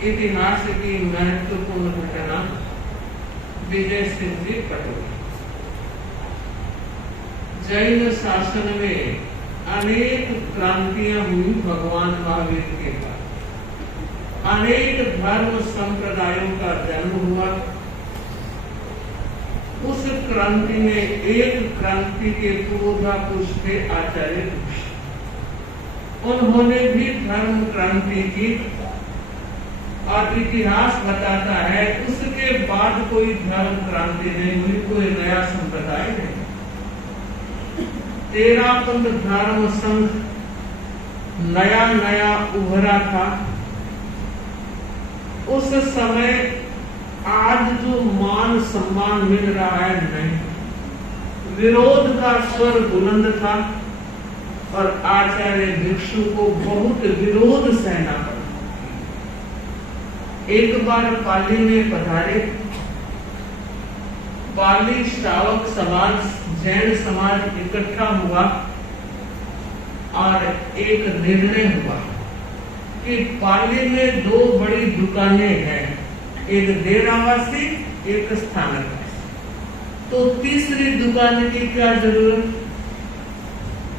इतिहास की महत्वपूर्ण घटना विजय सिंह जी पटवा। जैन शासन में अनेक क्रांतियां हुई भगवान महावीर के बाद। अनेक धर्म संप्रदायों का जन्म हुआ। उस क्रांति में एक क्रांति के पूर्वापुरुष थे आचार्य ऋषि। उन्होंने भी धर्म क्रांति की और इतिहास बताता है उसके बाद कोई धर्म क्रांति नहीं हुई, कोई नया संप्रदाय नहीं। तेरापंथ धर्म संघ नया नया उभरा था। उस समय आज जो मान सम्मान मिल रहा है नहीं। विरोध का स्वर बुलंद था और आचार्य भिक्षु को बहुत विरोध सहना पड़ा। एक बार पाली में पधारे। पाली श्रावक समाज, जैन समाज इकट्ठा हुआ और एक निर्णय हुआ कि पाली में दो बड़ी दुकानें हैं, एक डेरावासी एक स्थानकवासी, तो तीसरी दुकान की क्या जरूरत।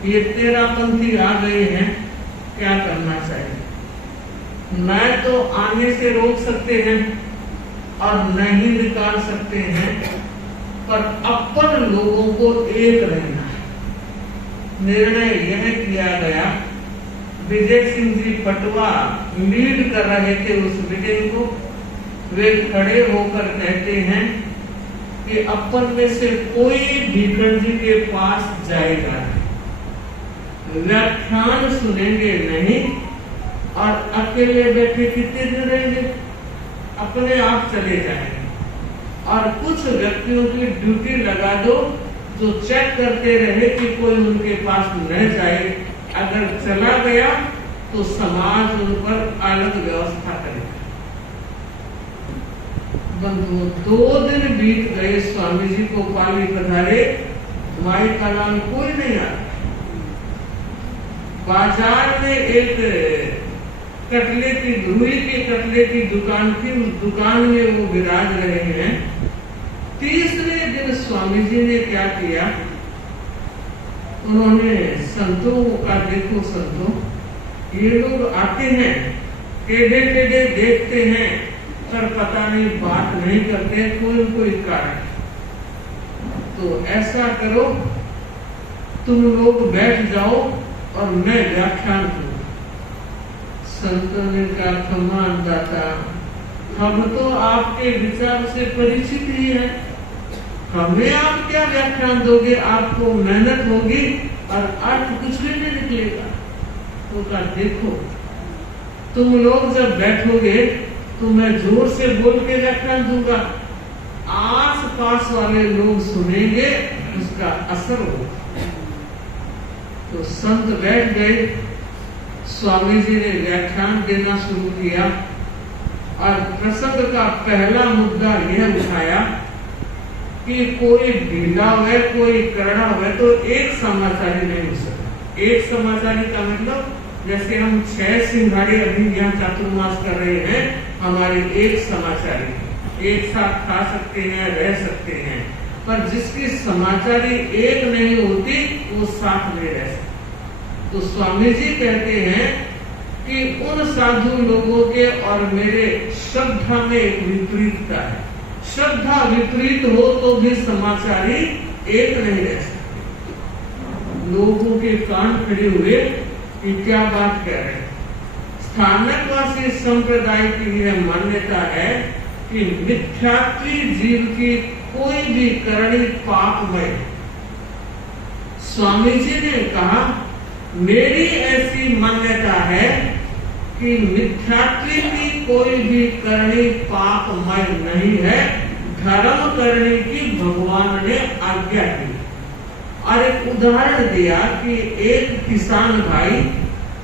ये तेरापंथी आ गए हैं, क्या करना चाहिए। न तो आने से रोक सकते हैं और नहीं निकाल सकते हैं, पर अपन लोगों को एक रहना है। निर्णय यह किया गया। विजय सिंह जी पटवा लीड कर रहे थे उस मीटिंग को। वे खड़े होकर कहते हैं कि अपन में से कोई भीखंड जी के पास जाएगा नहीं, व्याख्यान सुनेंगे नहीं और अकेले बैठे कितने दिन रहेंगे, अपने आप चले जाएंगे। और कुछ व्यक्तियों की ड्यूटी लगा दो जो चेक करते रहे कि कोई उनके पास न जाए। अगर चला गया तो समाज उन पर अलग व्यवस्था करेगा। बंधुओं, 2 दिन बीत गए। स्वामी जी को पाली पधारे, माई का नाम कोई नहीं आता। बाजार में एक कटले की रुई के कटले की दुकान थी, उस दुकान में वो विराज रहे हैं। तीसरे दिन स्वामी जी ने क्या किया, उन्होंने संतों का, देखो संतों, ये लोग आते हैं, टेढ़े टेढ़े देखते हैं, पर पता नहीं बात नहीं करते, कोई कारण। तो ऐसा करो, तुम लोग बैठ जाओ और मैं व्याख्यान करूं। संतों ने कहा, कमान दाता, हम तो आपके विचार से परिचित ही हैं, हमें आप क्या व्याख्यान दोगे, आपको मेहनत होगी और अर्थ कुछ भी नहीं निकलेगा। तो कहा, देखो तुम लोग जब बैठोगे तो मैं जोर से बोल के व्याख्यान दूंगा, आस पास वाले लोग सुनेंगे, उसका असर होगा। तो संत बैठ गए। स्वामी जी ने व्याख्यान देना शुरू किया और प्रसंग का पहला मुद्दा यह उठाया कि कोई ढीला हुआ, कोई करड़ा हुआ तो एक समाचारी नहीं हो सकता। एक समाचारी का मतलब, जैसे हम 6 सिंघाड़े अभी यहाँ चातुर्मास कर रहे हैं, हमारी एक समाचारी, एक साथ खा सकते हैं, रह सकते हैं, पर जिसकी समाचारी एक नहीं होती वो साथ में रह सकते। तो स्वामी जी कहते हैं कि उन साधु लोगों के और मेरे श्रद्धा में एक विपरीतता है। श्रद्धा विपरीत हो तो भी समाचारी एक नहीं रह सकते। लोगों के कान खड़े हुए कि क्या बात कह रहे हैं। स्थानकवासी संप्रदाय की यह मान्यता है कि मिथ्यात्वी जीव की कोई भी करनी पापमय। स्वामी जी ने कहा, मेरी ऐसी मान्यता है कि मिथ्यात्वी की कोई भी करनी पापमय नहीं है, धर्म करने की भगवान ने आज्ञा दी। और एक उदाहरण दिया कि एक किसान भाई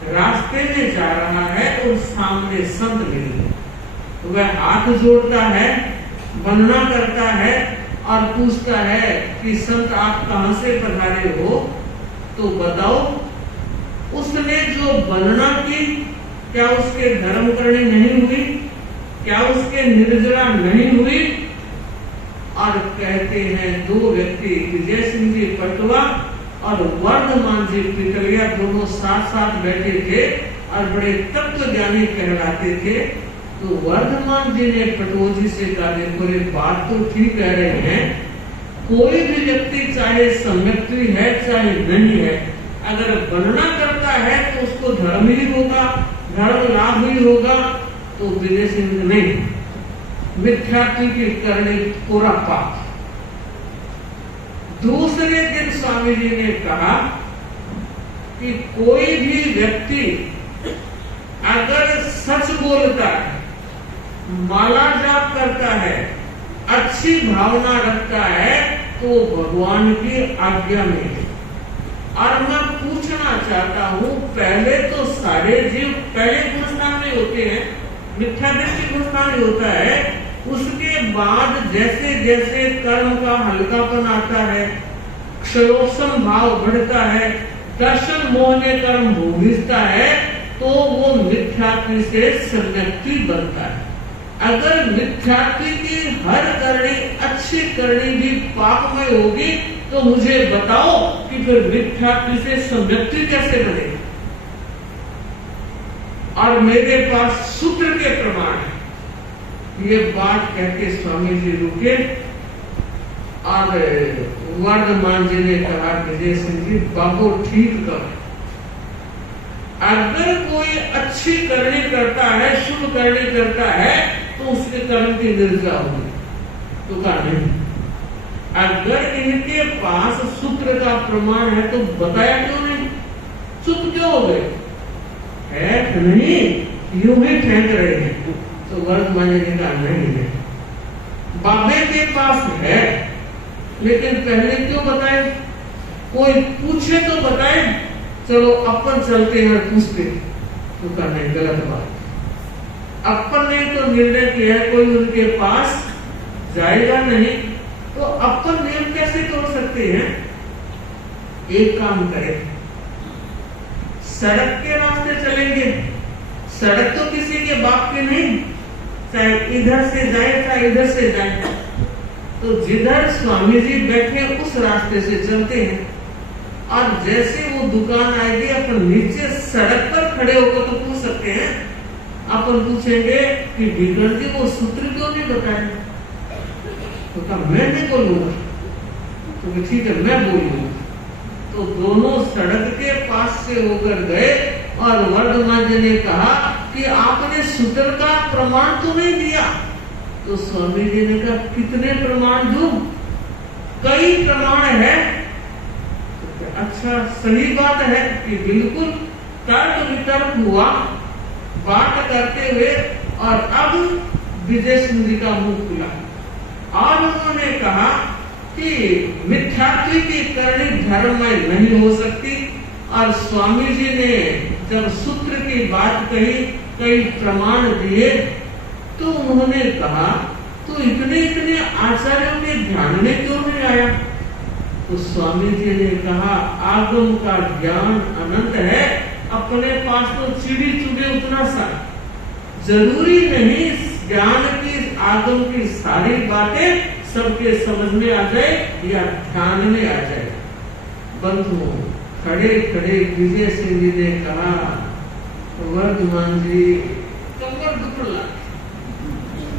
रास्ते में जा रहा है और सामने संत मिल गए। वह हाथ जोड़ता है, वंदना करता है और पूछता है कि संत आप कहां से पधारे हो, तो बताओ। उसने जो वंदना की, क्या उसके धर्म करनी नहीं हुई? निर्जरा नहीं हुई। और कहते हैं दो व्यक्ति विजय सिंह जी पटवा और वर्धमान जी पितलिया दोनों साथ साथ बैठे थे और बड़े तत्व ज्ञानी कहलाते थे। तो वर्धमान जी ने पटवा जी से कहा, देखो रे बात तो ठीक कह रहे हैं, कोई भी व्यक्ति चाहे सम्यक्ति है चाहे नहीं है, अगर बनना करता है तो उसको धर्म ही होगा, धर्म लाभ ही होगा। तो विजय सिंह नहीं, मिथ्यात्व की करनी पूरा पाप। दूसरे दिन स्वामी जी ने कहा कि कोई भी व्यक्ति अगर सच बोलता है, माला जाप करता है, अच्छी भावना रखता है, तो भगवान की आज्ञा में है। और मैं पूछना चाहता हूँ, पहले तो सारे जीव पहले गुणस्थान में होते हैं, मिथ्या दृष्टि गुणस्थान में होता है, उसके बाद जैसे जैसे कर्म का हल्कापन आता है, क्षयोत्सम भाव बढ़ता है, दर्शन मोह ने कर्म भोगिता है, तो वो मिथ्यात्व से सम्यक्ति बनता है। अगर मिथ्यात्व की हर करनी अच्छी करनी भी पापमय होगी, तो मुझे बताओ कि फिर मिथ्यात्व से सम्यक्ति कैसे बनेगी? और मेरे पास सूत्र के प्रमाण है। ये बात कहके स्वामी जी रुके और वर्धमान जी ने कहा, विजय सिंह जी बाबू ठीक करो, अगर कोई अच्छी करनी करता है, शुभ करनी करता है, तो उसके कर्म की निर्जा होगी। तो कहा नहीं, अगर इनके पास सूत्र का प्रमाण है तो बताया क्यों नहीं? चुप क्यों हो गए? है नहीं, यूं ही फेंक रहे हैं। तो वर्धमान जी ने कहा नहीं है, बाबे के पास है, लेकिन पहले क्यों बताए? कोई पूछे तो बताए, चलो अपन चलते हैं पूछते। तो कहा नहीं, गलत बात। अपन ने तो निर्णय किया कोई उनके पास जाएगा नहीं, तो अपन नियम कैसे तोड़ सकते हैं? एक काम करें, सड़क के रास्ते चलेंगे। सड़क तो किसी के बाप की नहीं, चाहे इधर से जाए चाहे इधर से जाए। तो जिधर स्वामी जी बैठे उस रास्ते से चलते हैं, और जैसे वो दुकान आएगी, अपन नीचे सड़क पर खड़े होकर तो पूछ सकते हैं। अपन पूछेंगे कि बिगड़ जी वो सूत्र क्यों नहीं बताए? तो कहा मैं नहीं बोलूंगा। तो ठीक है, मैं बोलूंगा। तो दोनों सड़क के पास से होकर गए और वर्धमान जी ने कहा कि आपने सूत्र का प्रमाण तो नहीं दिया। तो स्वामी जी ने कहा कितने प्रमाण दूं? कई प्रमाण है। तो अच्छा, सही बात है कि बिल्कुल तर्क वितर्क हुआ बात करते हुए, और अब विजय सिंह जी का मुंह खुला और उन्होंने कहा कि मिथ्यात्व की करनी धर्ममय नहीं हो सकती। और स्वामी जी ने जब सूत्र की बात कही, कई प्रमाण दिए, तो उन्होंने कहा तो इतने इतने आचार्यों के ध्यान में क्यों नहीं आया? तो स्वामी जी ने कहा आगम का ज्ञान अनंत है, अपने पास तो चिड़ी चुगे उतना सा, जरूरी नहीं ज्ञान की आगम की सारी बातें सबके समझ में आ जाए या ध्यान में आ जाए। बंधुओं, खड़े खड़े विजय सिंह जी ने कहा, वर्धमान जी कमर दुख रहा,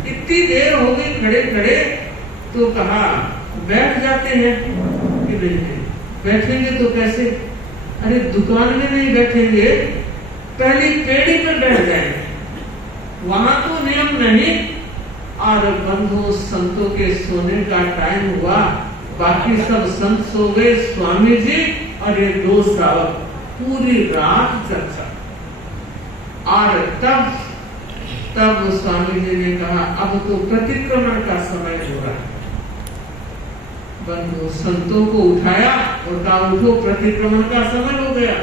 इतनी देर हो गई खड़े खड़े, तो कहा बैठ जाते हैं कि नहीं? बैठेंगे तो कैसे? अरे दुकान में नहीं बैठेंगे, पहली पेड़ी पर बैठ जाएंगे, वहां तो नियम नहीं। और बंधु संतों के सोने का टाइम हुआ, बाकी सब संत सो गए, स्वामी जी और ये दो श्रावक पूरी रात चर्चा। और तब स्वामी जी ने कहा अब तो प्रतिक्रमण का समय हो रहा है। बंधु संतों को उठाया और कहा उठो, प्रतिक्रमण का समय हो गया।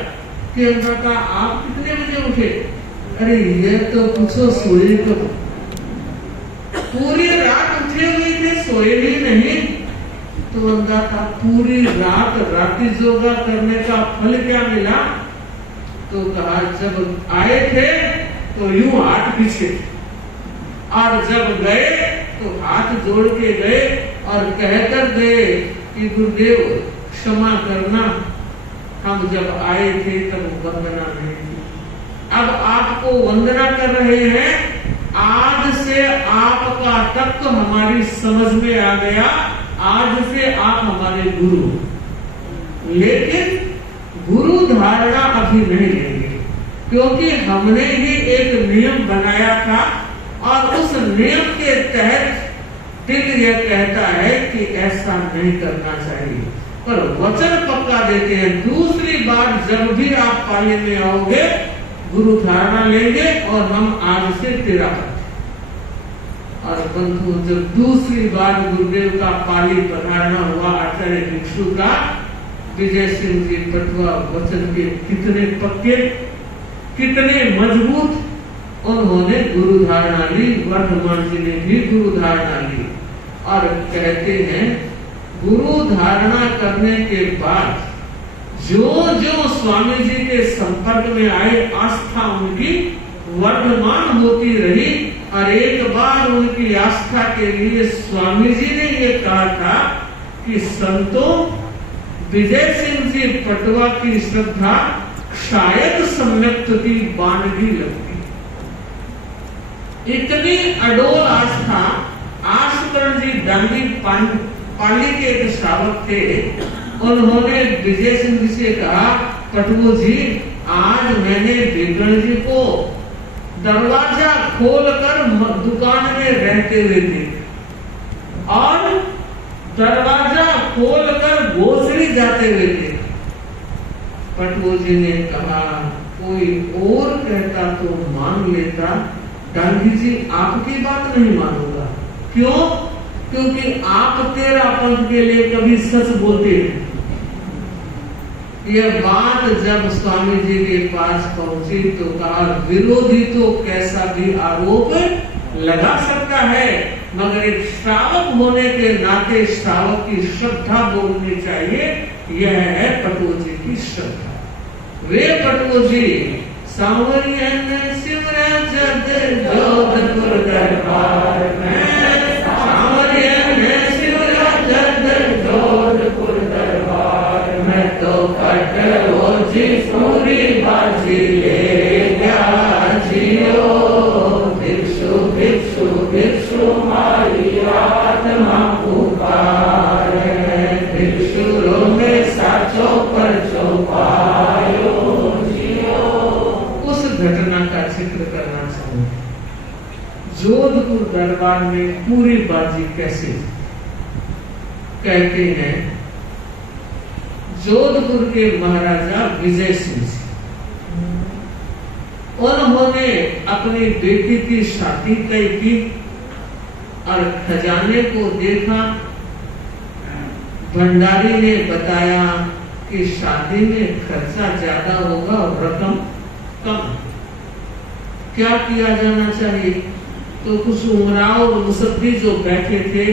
कि उन्होंने कहा आप कितने बजे उठे? अरे ये तो पूछो, सोए तो पूरी रात उठे हुए थे, सोए ही नहीं। तो उनका था पूरी रात रात्रि योगा करने का फल क्या मिला? तो कहा जब आए थे तो यूं हाथ पीछे, और जब गए तो हाथ जोड़ के गए और कहकर गए कि गुरुदेव क्षमा करना, हम जब आए थे तब वंदना नहीं थी, अब आपको वंदना कर रहे हैं, आज से आपका तत्व हमारी समझ में आ गया, आज से आप हमारे गुरु। लेकिन गुरु धारणा अभी नहीं लेंगे, क्योंकि हमने ही एक नियम बनाया था और उस नियम के तहत दिल यह कहता है कि ऐसा नहीं करना चाहिए, पर वचन पक्का देते हैं दूसरी बार जब भी आप पाली में आओगे गुरु धारणा लेंगे और हम आज से तेरा और बंधु जब दूसरी बार गुरुदेव का पाली पधारना हुआ आचार्य भिक्षु का, विजय सिंह जी पटवा वचन के कितने पक्के कितने मजबूत, उन्होंने गुरु धारणा ली, वर्धमान जी ने भी गुरु धारणा ली और कहते हैं गुरु धारणा करने के बाद जो जो स्वामी जी के संपर्क में आए आस्था उनकी वर्धमान होती रही और एक बार उनकी आस्था के लिए स्वामी जी ने ये कहा था कि संतों विजय सिंह जी पटवा की श्रद्धा शायद सम्यक की बानगी लगती। इतनी अडोल आस्था आशुकरण जी डांगी पाली के एक श्रावक थे, उन्होंने विजय सिंह जी से कहा पटवो जी आज मैंने विगण जी को दरवाजा खोलकर दुकान में रहते हुए देखा और दरवाजा खोलकर घोसड़ी जाते हुए देखा। पटवो जी ने कहा कोई और कहता तो मान लेता, डांगी जी आपकी बात नहीं मानूंगा। क्यों? क्योंकि आप तेरा पंथ के लिए कभी सच बोलते हैं। यह बात जब स्वामी जी के पास पहुंची तो कहा विरोधी तो कैसा भी आरोप लगा सकता है, मगर एक श्रावक होने के नाते श्रावक की श्रद्धा बोलनी चाहिए। यह है पटवो जी की श्रद्धा। वे पटवो जी सांवरियन शिवराज जोधपुर दरबार में, सांवरियन शिवराज जोधपुर दरबार में तो कटवो जी पूरी बाजी ले गया जियो। भिक्षु भिक्षु भिक्षु मारी आत्मा पुकारे, भिक्षुरों में साचो पर चौपायो जियो। उस घटना का जिक्र करना चाहूंगा। जोधपुर दरबार में पूरी बाजी कैसे कहते हैं, जोधपुर के महाराजा विजय सिंह जी, उन्होंने अपनी बेटी की शादी तय की और खजाने को देखा। भंडारी ने बताया कि शादी में खर्चा ज्यादा होगा और रकम कम, क्या किया जाना चाहिए? तो कुछ उमराव और मुसद्दी जो बैठे थे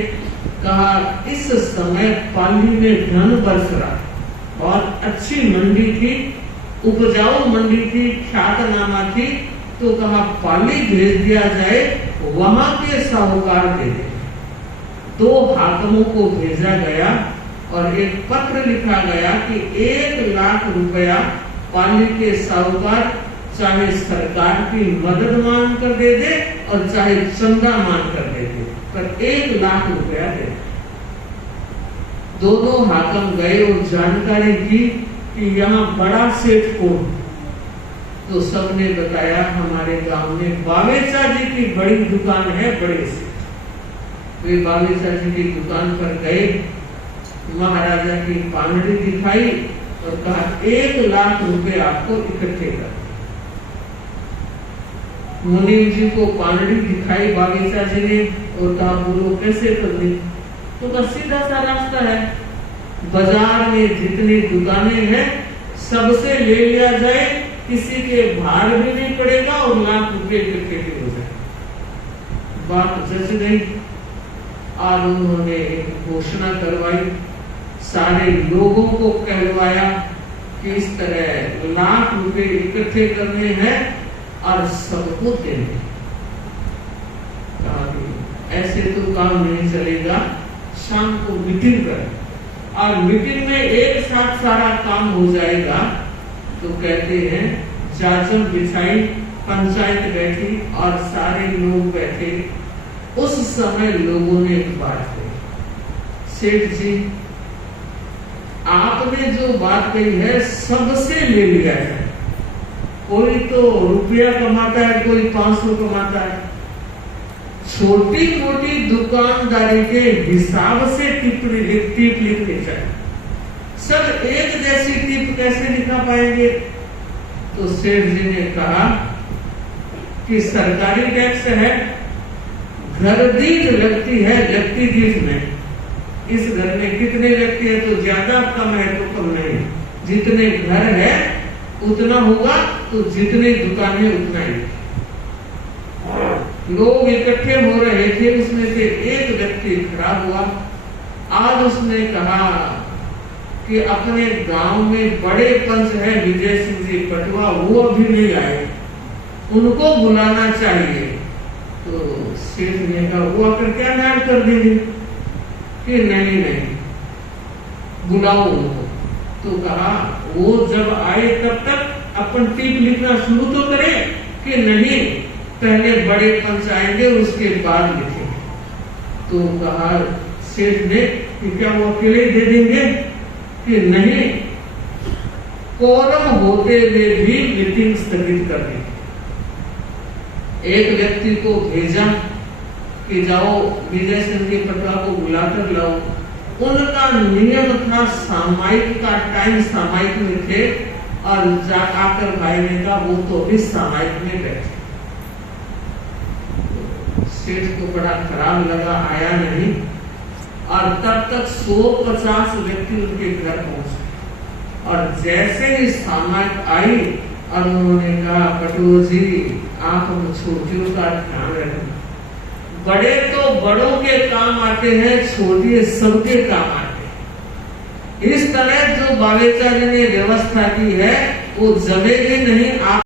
कहा इस समय पाली में धन बरस रहा, बहुत अच्छी मंडी थी, उपजाऊ मंडी थी, ख्यातनामा थी, तो कहा पाली भेज दिया जाए, वहां के साहूकार दे दे। 2 हाकिमों को भेजा गया और एक पत्र लिखा गया कि 1 लाख रुपया पाली के साहूकार चाहे सरकार की मदद मांग कर दे दे और चाहे चंदा मांग कर दे दे, पर 1 लाख रुपया दे। दोनों हाकिम गए और जानकारी दी कि यहाँ बड़ा सेठ कौन, तो सबने बताया हमारे गांव में बावेचा जी की बड़ी दुकान है, बड़े सेठ। वे बावेचा जी की दुकान पर गए, महाराजा की पानड़ी दिखाई और कहा 1 लाख रुपए आपको इकट्ठे कर। मुनीम जी को पानड़ी दिखाई बागीचा जी ने और कहा बोलो कैसे करनी? तो का सीधा सा रास्ता है, बाजार में जितनी दुकानें हैं सबसे ले लिया जाए, किसी के भार भी नहीं पड़ेगा और लाख रुपए इकट्ठे भी हो जाए। बात जच गई और उन्होंने एक घोषणा करवाई, सारे लोगों को कहलवाया कि इस तरह लाख रुपए इकट्ठे करने हैं और सबको देने। ऐसे तो काम नहीं चलेगा, शाम को मीटिंग कर, और मीटिंग में एक साथ सारा काम हो जाएगा। तो कहते हैं जाजम बिछाई, पंचायत बैठी और सारे लोग बैठे। उस समय लोगों ने एक बात कही, सेठ जी आपने जो बात कही है सबसे ले लिया है, कोई तो रुपया कमाता है, कोई 500 कमाता है, छोटी मोटी दुकानदारी के हिसाब से टिप लिखनी चाहिए, सब एक जैसी टिप कैसे लिखा पाएंगे। तो सेठ जी ने कहा कि सरकारी टैक्स है, घर दीठ लगती है, व्यक्ति दीठ नहीं। इस घर में कितने व्यक्ति है तो ज्यादा, कम है तो कम नहीं, जितने घर है उतना होगा, तो जितनी दुकानें उतना ही। लोग इकट्ठे हो रहे थे, उसमें से एक व्यक्ति खड़ा हुआ। आज उसने कहा कि अपने गांव में बड़े पंच है विजय सिंह जी पटवा, वो अभी नहीं आए, उनको बुलाना चाहिए। तो सेठ ने कहा वो आकर क्या न्याय कर देंगे कि नहीं बुलाओ उनको। तो कहा वो जब आए तब तक अपन टिप लिखना शुरू तो करें कि नहीं, पहले बड़े पंच आएंगे उसके बाद लिखेंगे। तो कहा सेठ ने कि क्या वो अकेले दे देंगे कि नहीं, कोरम होते हुए भी मीटिंग स्थगित कर दी। एक व्यक्ति को भेजा कि जाओ विजय सिंह जी पटवा को बुलाकर लाओ। उनका नियम था सामायिक का टाइम सामायिक में थे, और आकर भाई ने कहा वो तो अभी सामायिक में बैठे। सेठ को बड़ा खराब लगा, आया नहीं, और तब तक 150 व्यक्ति उनके घर पहुंचे। और जैसे ही सामायिक आई और उन्होंने कहा पटवा जी आप हम छोटियों का ध्यान रखना, बड़े तो बड़ों के काम आते हैं, छोटे सबके काम आते हैं। इस तरह जो बावेचा जी ने व्यवस्था की है वो जमेगी नहीं। आप